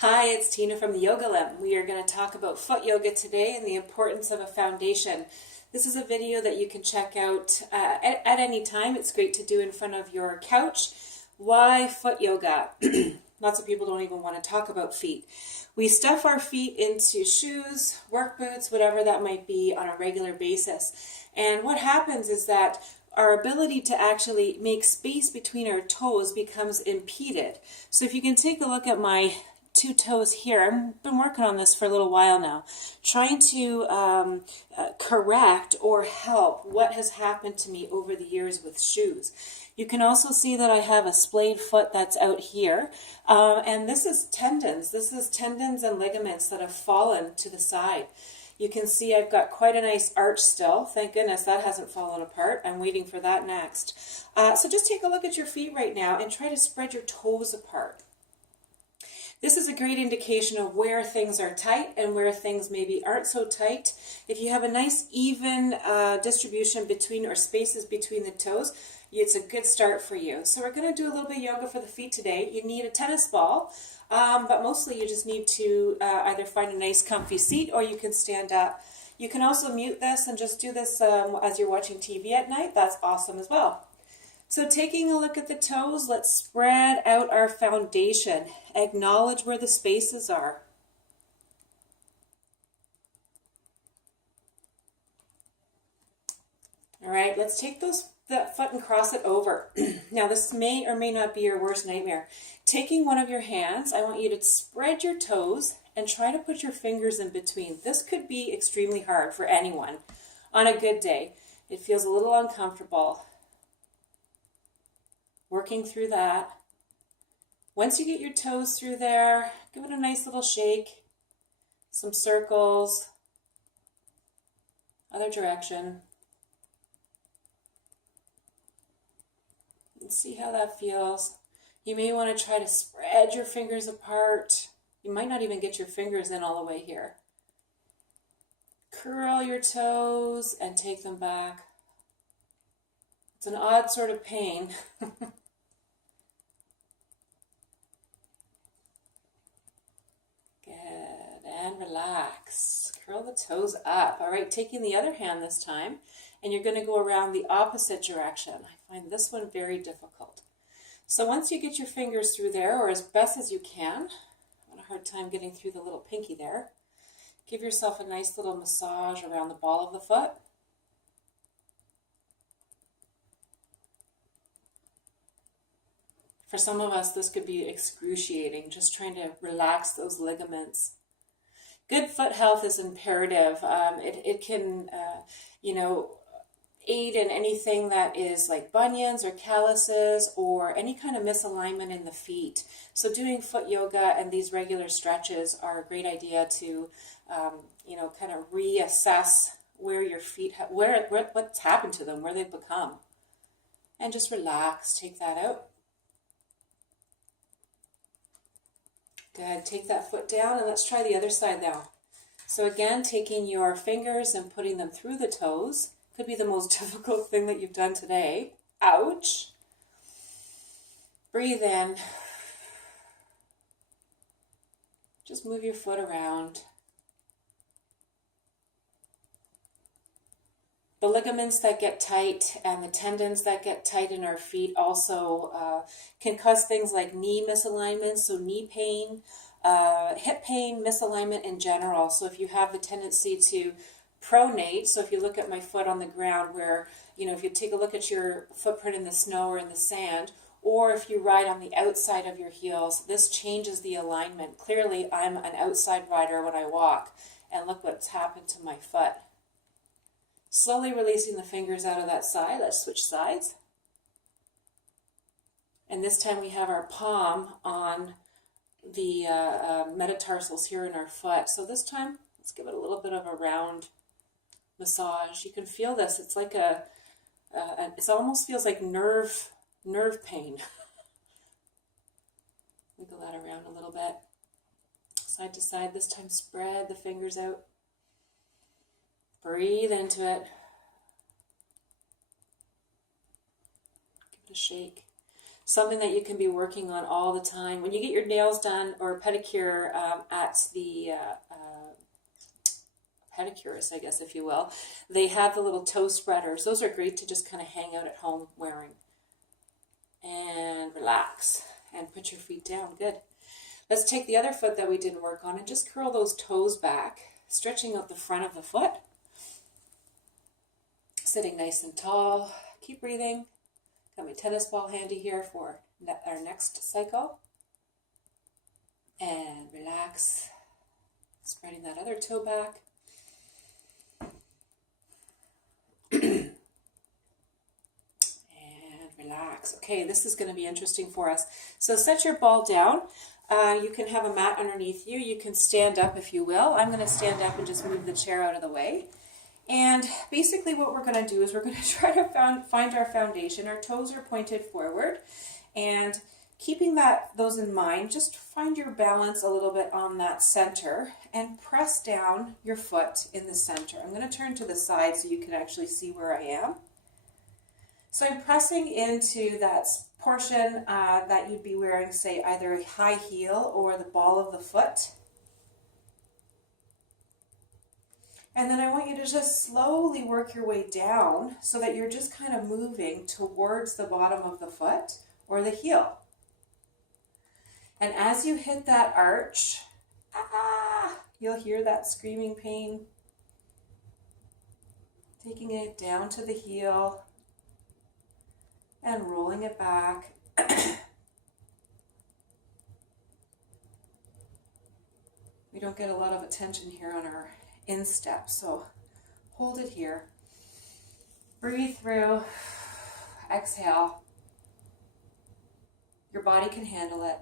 Hi, it's Tina from the Yoga Limb. We are going to talk about foot yoga today and the importance of a foundation. This is a video that you can check out at any time. It's great to do in front of your couch. Why foot yoga? Lots of people don't even want to talk about feet. We stuff our feet into shoes, work boots, whatever that might be on a regular basis. And what happens is that our ability to actually make space between our toes becomes impeded. So if you can take a look at my two toes here, I've been working on this for a little while now, trying to correct or help what has happened to me over the years with shoes. You can also see that I have a splayed foot that's out here, and this is tendons. This is tendons and ligaments that have fallen to the side. You can see I've got quite a nice arch still. Thank goodness that hasn't fallen apart. I'm waiting for that next. So just take a look at your feet right now and try to spread your toes apart. This is a great indication of where things are tight and where things maybe aren't so tight. If you have a nice even distribution between or spaces between the toes, it's a good start for you. So we're going to do a little bit of yoga for the feet today. You need a tennis ball, but mostly you just need to either find a nice comfy seat or you can stand up. You can also mute this and just do this as you're watching TV at night. That's awesome as well. So taking a look at the toes, let's spread out our foundation. Acknowledge where the spaces are. All right, let's take that foot and cross it over. Now this may or may not be your worst nightmare. Taking one of your hands, I want you to spread your toes and try to put your fingers in between. This could be extremely hard for anyone on a good day. It feels a little uncomfortable. Working through that. Once you get your toes through there, give it a nice little shake. Some circles. Other direction. And see how that feels. You may want to try to spread your fingers apart. You might not even get your fingers in all the way here. Curl your toes and take them back. It's an odd sort of pain. And relax. Curl the toes up. All right, taking the other hand this time, and you're going to go around the opposite direction. I find this one very difficult. So once you get your fingers through there, or as best as you can, I had a hard time getting through the little pinky there, give yourself a nice little massage around the ball of the foot. For some of us, this could be excruciating, just trying to relax those ligaments. Good foot health is imperative. It can, aid in anything that is like bunions or calluses or any kind of misalignment in the feet. So doing foot yoga and these regular stretches are a great idea to, kind of reassess where your feet, what's happened to them, where they've become. And just relax, take that out. Good, take that foot down and let's try the other side now. So again, taking your fingers and putting them through the toes. Could be the most difficult thing that you've done today. Ouch. Breathe in. Just move your foot around. The ligaments that get tight and the tendons that get tight in our feet also can cause things like knee misalignment, so knee pain, hip pain, misalignment in general. So if you have the tendency to pronate, so if you look at my foot on the ground where, if you take a look at your footprint in the snow or in the sand, or if you ride on the outside of your heels, this changes the alignment. Clearly, I'm an outside rider when I walk, and look what's happened to my foot. Slowly releasing the fingers out of that side. Let's switch sides. And this time we have our palm on the metatarsals here in our foot. So this time, let's give it a little bit of a round massage. You can feel this. It's like it almost feels like nerve pain. Wiggle that around a little bit. Side to side. This time spread the fingers out. Breathe into it. Give it a shake. something that you can be working on all the time. When you get your nails done or pedicure at the pedicurist, I guess, if you will, they have the little toe spreaders. Those are great to just kind of hang out at home wearing. And relax and put your feet down. Good. Let's take the other foot that we didn't work on and just curl those toes back, stretching out the front of the foot. Sitting nice and tall. Keep breathing. Got my tennis ball handy here for our next cycle. And relax. Spreading that other toe back. And relax. Okay, this is going to be interesting for us. So set your ball down. You can have a mat underneath you. You can stand up if you will. I'm going to stand up and just move the chair out of the way. And basically what we're going to do is we're going to try to find our foundation. Our toes are pointed forward. And keeping those in mind, just find your balance a little bit on that center and press down your foot in the center. I'm going to turn to the side so you can actually see where I am. So I'm pressing into that portion that you'd be wearing, say, either a high heel or the ball of the foot. And then I want you to just slowly work your way down so that you're just kind of moving towards the bottom of the foot or the heel. And as you hit that arch, you'll hear that screaming pain. Taking it down to the heel and rolling it back. We don't get a lot of attention here on our instep, so hold it here. Breathe through. Exhale. Your body can handle it.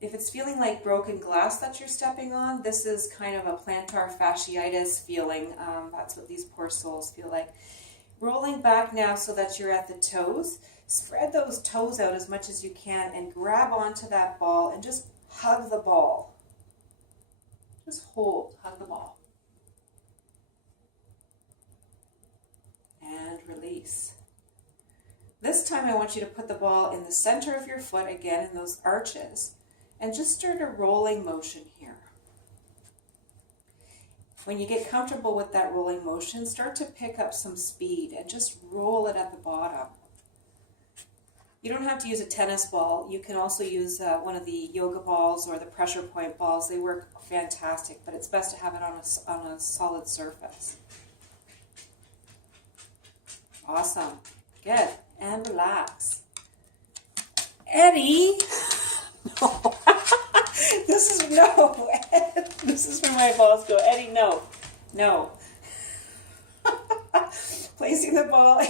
If it's feeling like broken glass that you're stepping on, this is kind of a plantar fasciitis feeling. That's what these poor soles feel like. Rolling back now so that you're at the toes. Spread those toes out as much as you can and grab onto that ball and just hug the ball. Just hug the ball. And release. This time I want you to put the ball in the center of your foot, again in those arches, and just start a rolling motion here. When you get comfortable with that rolling motion, start to pick up some speed and just roll it at the bottom. You don't have to use a tennis ball. You can also use one of the yoga balls or the pressure point balls. They work fantastic, but it's best to have it on a solid surface. Awesome. Good. And relax. Eddie! No. This is where my balls go. Eddie, no. No. Placing the ball.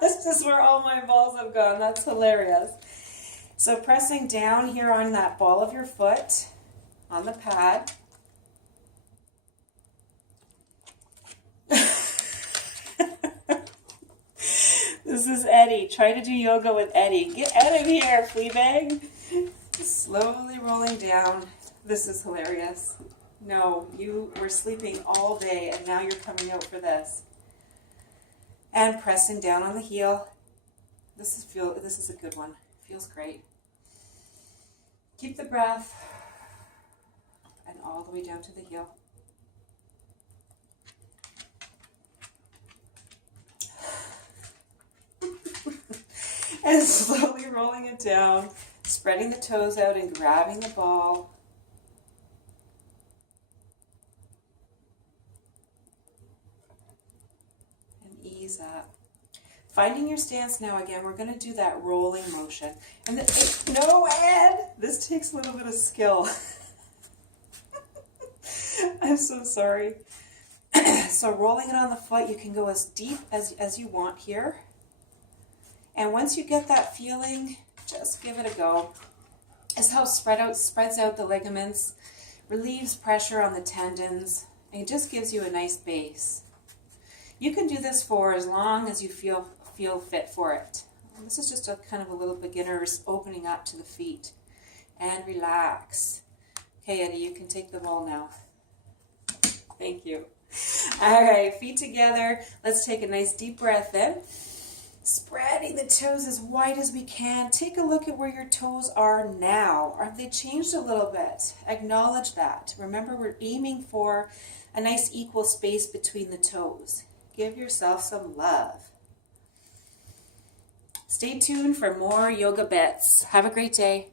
This is where all my balls have gone. That's hilarious. So pressing down here on that ball of your foot on the pad. This is Eddie. Try to do yoga with Eddie. Get out of here, Fleabag. Slowly rolling down. This is hilarious. No, you were sleeping all day and now you're coming out for this. And pressing down on the heel. This is a good one. Feels great. Keep the breath. And all the way down to the heel. And slowly rolling it down, spreading the toes out and grabbing the ball. And ease up. Finding your stance now again, we're going to do that rolling motion. And no, Ed! This takes a little bit of skill. I'm so sorry. So rolling it on the foot, you can go as deep as you want here. And once you get that feeling, just give it a go. This is how spreads out the ligaments, relieves pressure on the tendons, and it just gives you a nice base. You can do this for as long as you feel fit for it. And this is just a kind of a little beginner's opening up to the feet. And relax. Okay, Eddie, you can take the ball now. Thank you. All right, feet together. Let's take a nice deep breath in. Spreading the toes as wide as we can. Take a look at where your toes are now. Have they changed a little bit? Acknowledge that. Remember, we're aiming for a nice equal space between the toes. Give yourself some love. Stay tuned for more yoga bits. Have a great day.